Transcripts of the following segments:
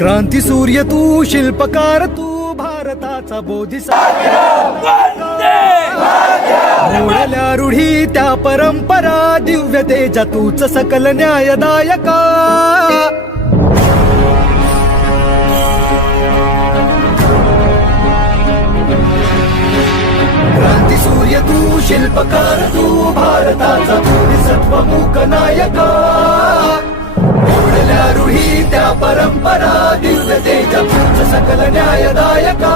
क्रांती सूर्य तू, शिल्पकार तू, भारताचा बोधिसत्व रूढी त्या परंपरा, दिव्य तेजा तूच सकल न्यायदायका. क्रांती सूर्य तू, शिल्पकार तू, भारताचा बोधिसत्व मूक नायका. रूढी त्या परंपरा, दिव्य तेजा तूच सकल न्यायदायका.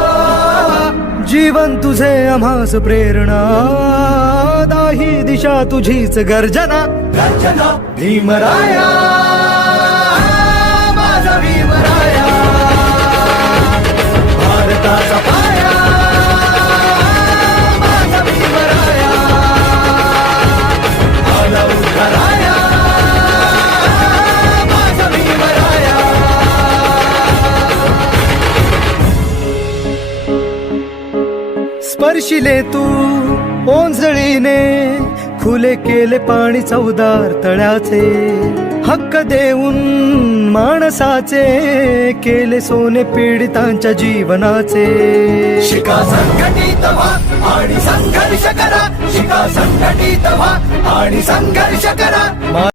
जीवन तुझे आम्हास प्रेरणा, दाही दिशा तुझीच गर्जना. गर्जना भीमराया, माझा भीमराया, भारताचा पाया, माझा भीमराया, आला उद्धाराया. स्पर्शिले तू ओंजळीने, खुले केले पाणी चौदार तळ्याचे. हक्क देऊन माणसाचे, केले सोने पीडितांच्या जीवनाचे. शिका संघटित व्हा आणि संघर्ष करा, शिका संघटित व्हा आणि संघर्ष करा.